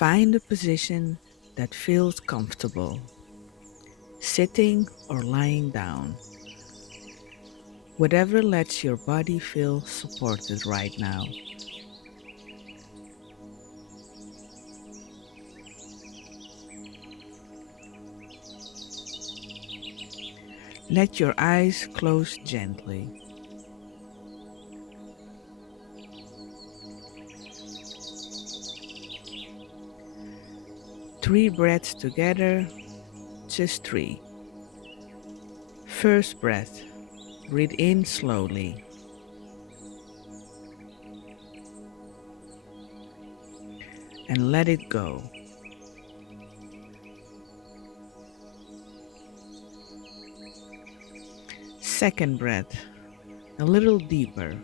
Find a position that feels comfortable, sitting or lying down, whatever lets your body feel supported right now. Let your eyes close gently. 3 breaths together, just 3. First breath, breathe in slowly and let it go. Second breath, a little deeper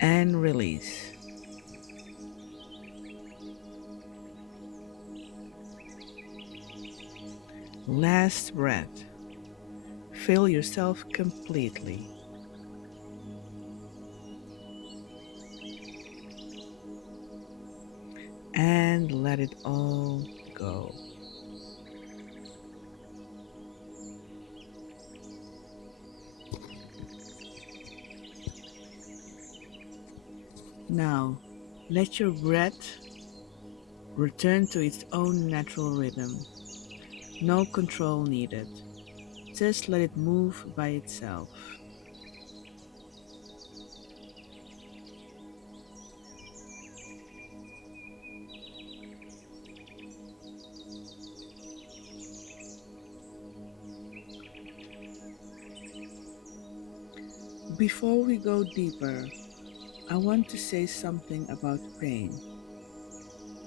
and release. Last breath, fill yourself completely and let it all go. Now, let your breath return to its own natural rhythm. No control needed. Just let it move by itself. Before we go deeper, I want to say something about pain.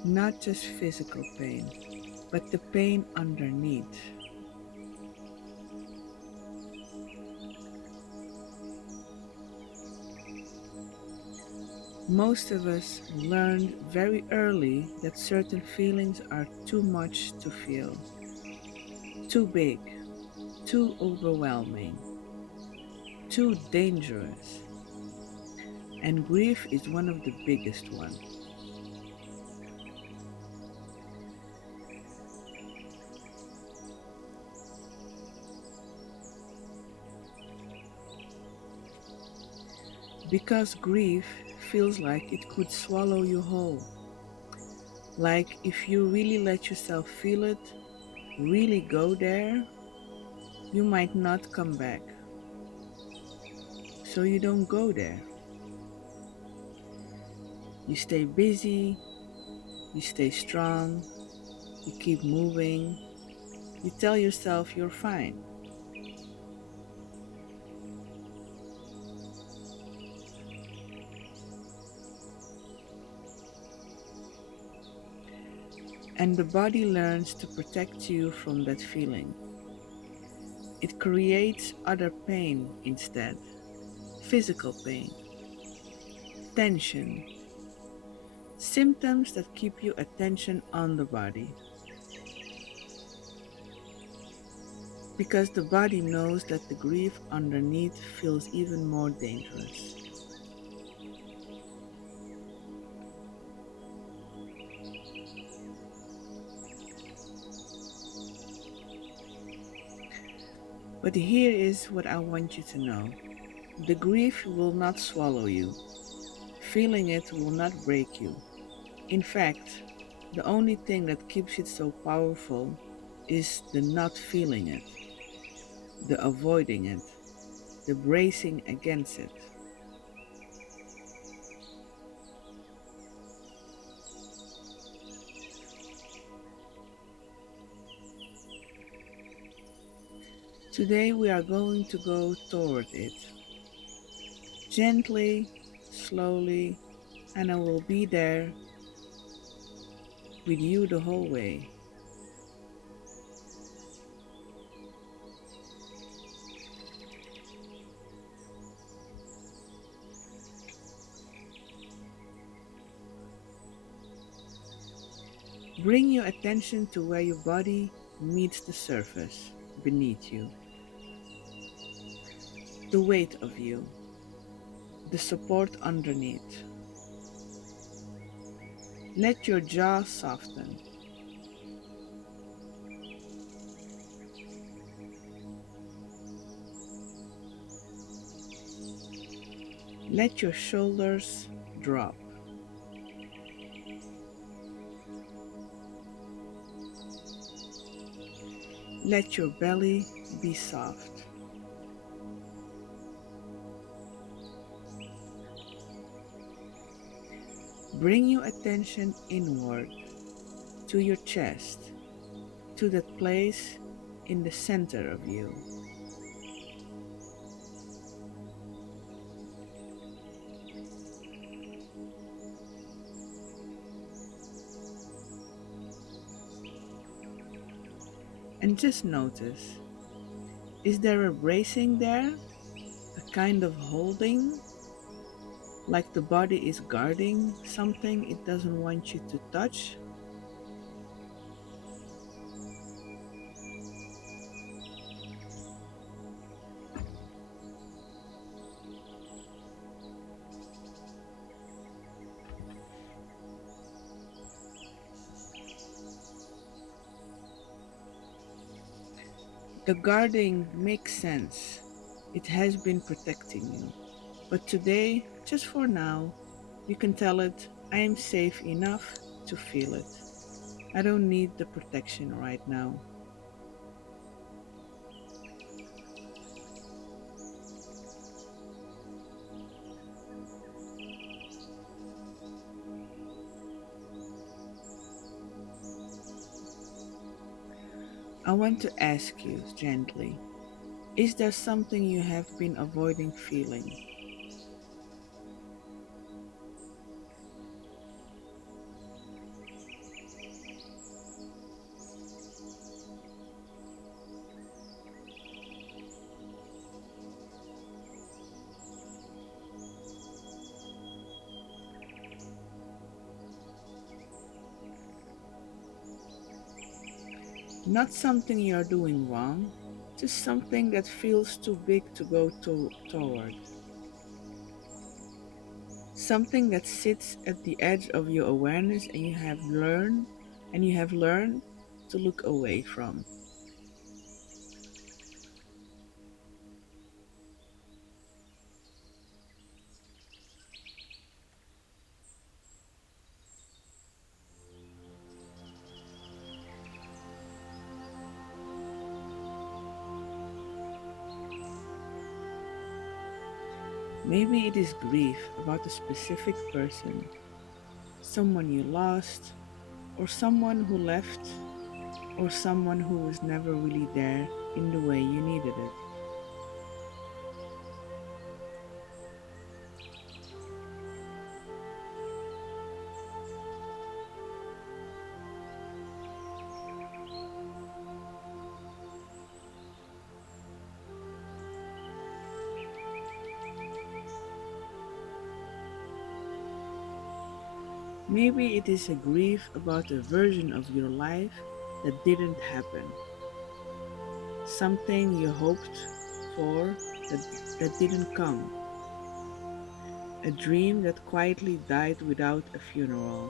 Not just physical pain, but the pain underneath. Most of us learned very early that certain feelings are too much to feel, too big, too overwhelming, too dangerous, and grief is one of the biggest ones. Because grief feels like it could swallow you whole. Like if you really let yourself feel it, really go there, you might not come back. So you don't go there. You stay busy, you stay strong, you keep moving, you tell yourself you're fine. And the body learns to protect you from that feeling. It creates other pain instead, physical pain, tension, symptoms that keep you attention on the body. Because the body knows that the grief underneath feels even more dangerous. But here is what I want you to know. The grief will not swallow you. Feeling it will not break you. In fact, the only thing that keeps it so powerful is the not feeling it, the avoiding it, the bracing against it. Today we are going to go toward it. Gently, slowly, and I will be there with you the whole way. Bring your attention to where your body meets the surface beneath you. The weight of you, the support underneath. Let your jaw soften. Let your shoulders drop. Let your belly be soft. Bring your attention inward to your chest, to that place in the center of you. And just notice, is there a bracing there? A kind of holding? Like the body is guarding something it doesn't want you to touch? The guarding makes sense. It has been protecting you. But today, just for now, you can tell it, I am safe enough to feel it. I don't need the protection right now. I want to ask you gently, is there something you have been avoiding feeling? Not something you are doing wrong, just something that feels too big to go toward. Something that sits at the edge of your awareness and you have learned to look away from. Maybe it is grief about a specific person, someone you lost, or someone who left, or someone who was never really there in the way you needed it. Maybe it is a grief about a version of your life that didn't happen, something you hoped for that didn't come, a dream that quietly died without a funeral.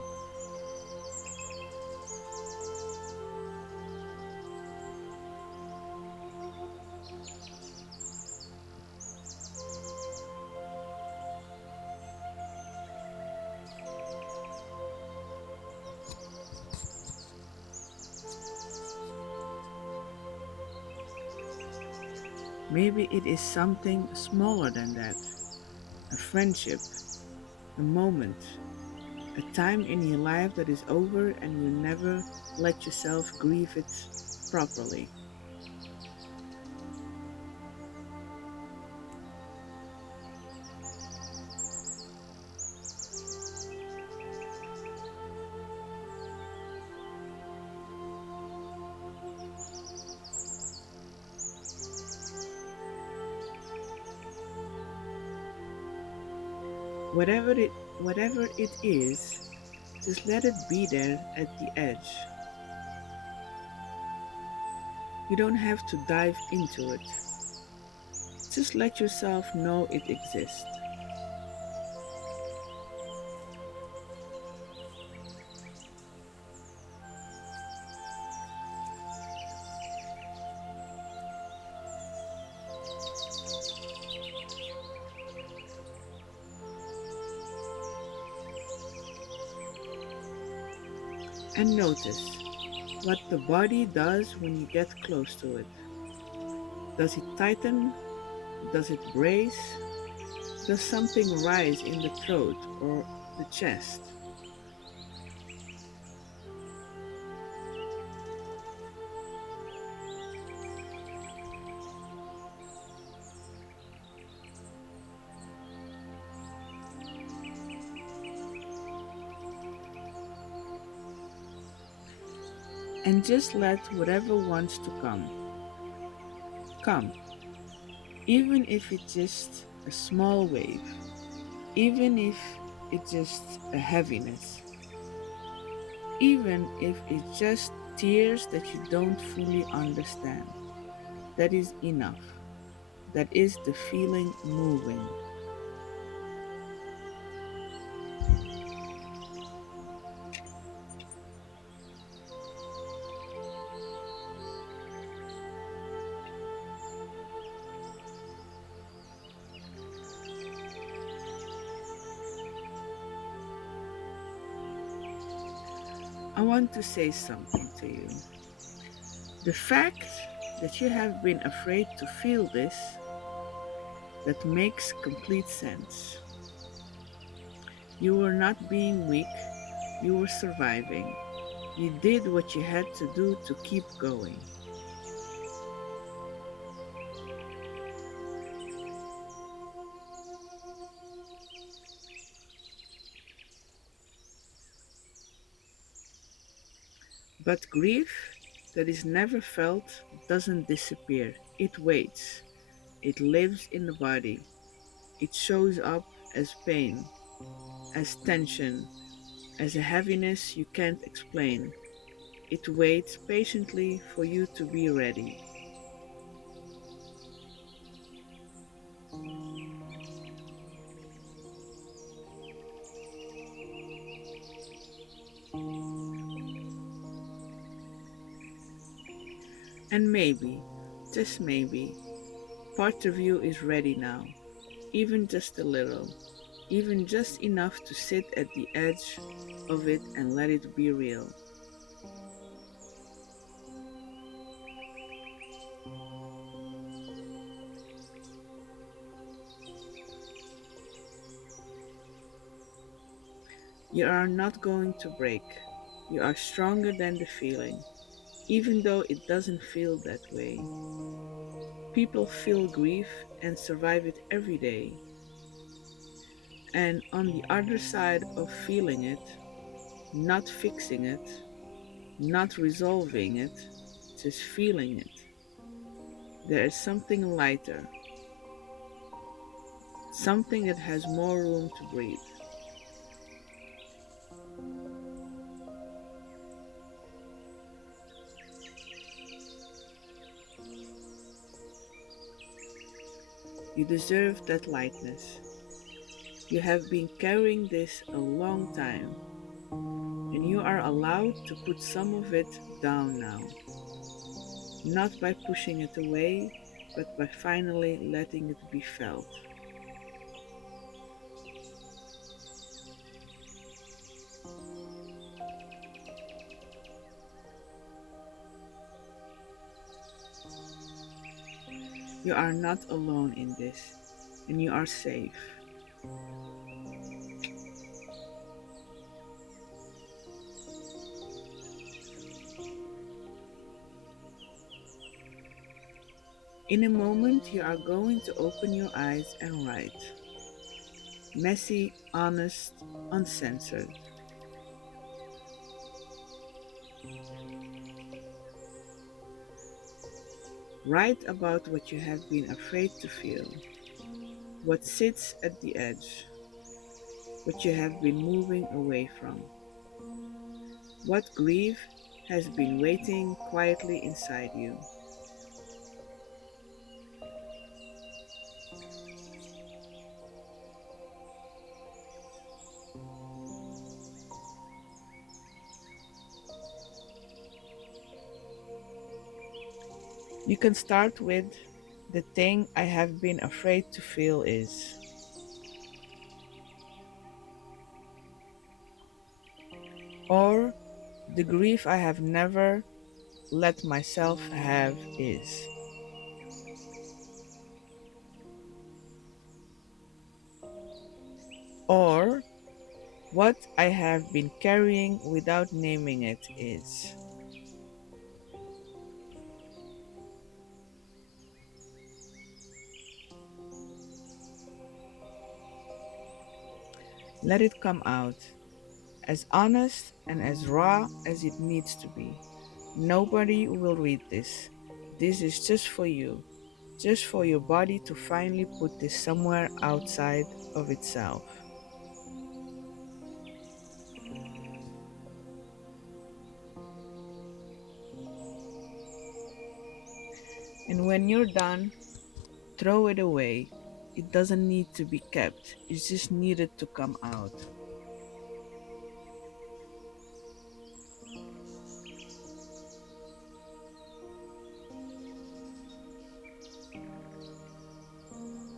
Maybe it is something smaller than that, a friendship, a moment, a time in your life that is over and you never let yourself grieve it properly. Whatever it whatever it is, just let it be there at the edge. You don't have to dive into it. Just let yourself know it exists. and notice what the body does when you get close to it. Does it tighten? Does it brace? Does something rise in the throat or the chest? And just let whatever wants to come, even if it's just a small wave, even if it's just a heaviness, even if it's just tears that you don't fully understand. That is enough. That is the feeling moving. I want to say something to you. The fact that you have been afraid to feel this, that makes complete sense. You were not being weak, you were surviving. You did what you had to do to keep going. But grief that is never felt doesn't disappear. It waits. It lives in the body. It shows up as pain, as tension, as a heaviness you can't explain. It waits patiently for you to be ready. And maybe, just maybe, part of you is ready now, even just a little, even just enough to sit at the edge of it and let it be real. You are not going to break. You are stronger than the feeling, even though it doesn't feel that way. People feel grief and survive it every day. And on the other side of feeling it, not fixing it, not resolving it, just feeling it, there is something lighter, something that has more room to breathe. You deserve that lightness. You have been carrying this a long time, and you are allowed to put some of it down now. Not by pushing it away, but by finally letting it be felt. You are not alone in this, and you are safe. In a moment, you are going to open your eyes and write. Messy, honest, uncensored. Write about what you have been afraid to feel, what sits at the edge, what you have been moving away from, what grief has been waiting quietly inside you. You can start with the thing I have been afraid to feel is, or The grief I have never let myself have is. Or what I have been carrying without naming it is. Let it come out, as honest and as raw as it needs to be. Nobody will read this. This is just for you, just for your body to finally put this somewhere outside of itself. And when you're done, throw it away. It doesn't need to be kept, it just needed to come out.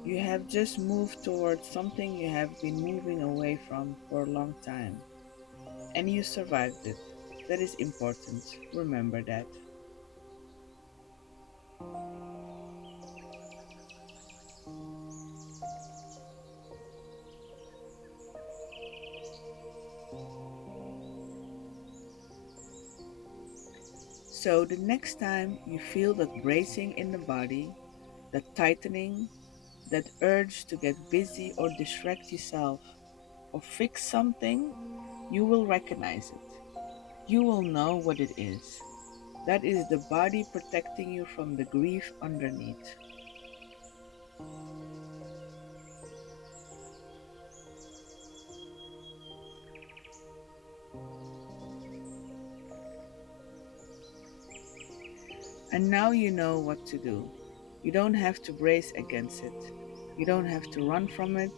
You have just moved towards something you have been moving away from for a long time, and you survived it. That is important. Remember that. So, the next time you feel that bracing in the body, that tightening, that urge to get busy or distract yourself or fix something, you will recognize it. You will know what it is. That is the body protecting you from the grief underneath. And now you know what to do. You don't have to brace against it. You don't have to run from it.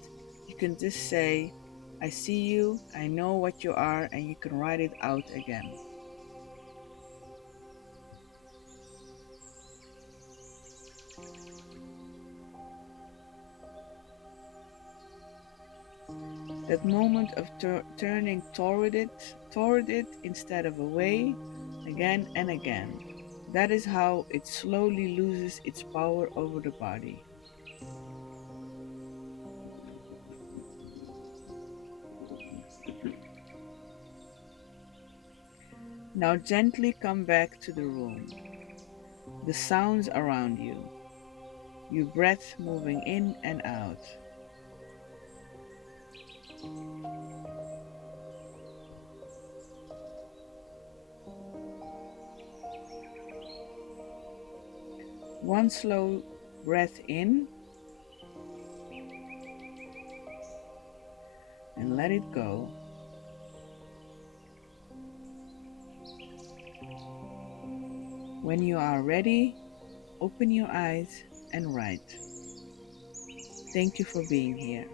You can just say, I see you, I know what you are, and you can write it out again. That moment of turning toward it instead of away, again and again. That is how it slowly loses its power over the body. Now gently come back to the room, the sounds around you, your breath moving in and out. One slow breath in and let it go. When you are ready, open your eyes and write. Thank you for being here.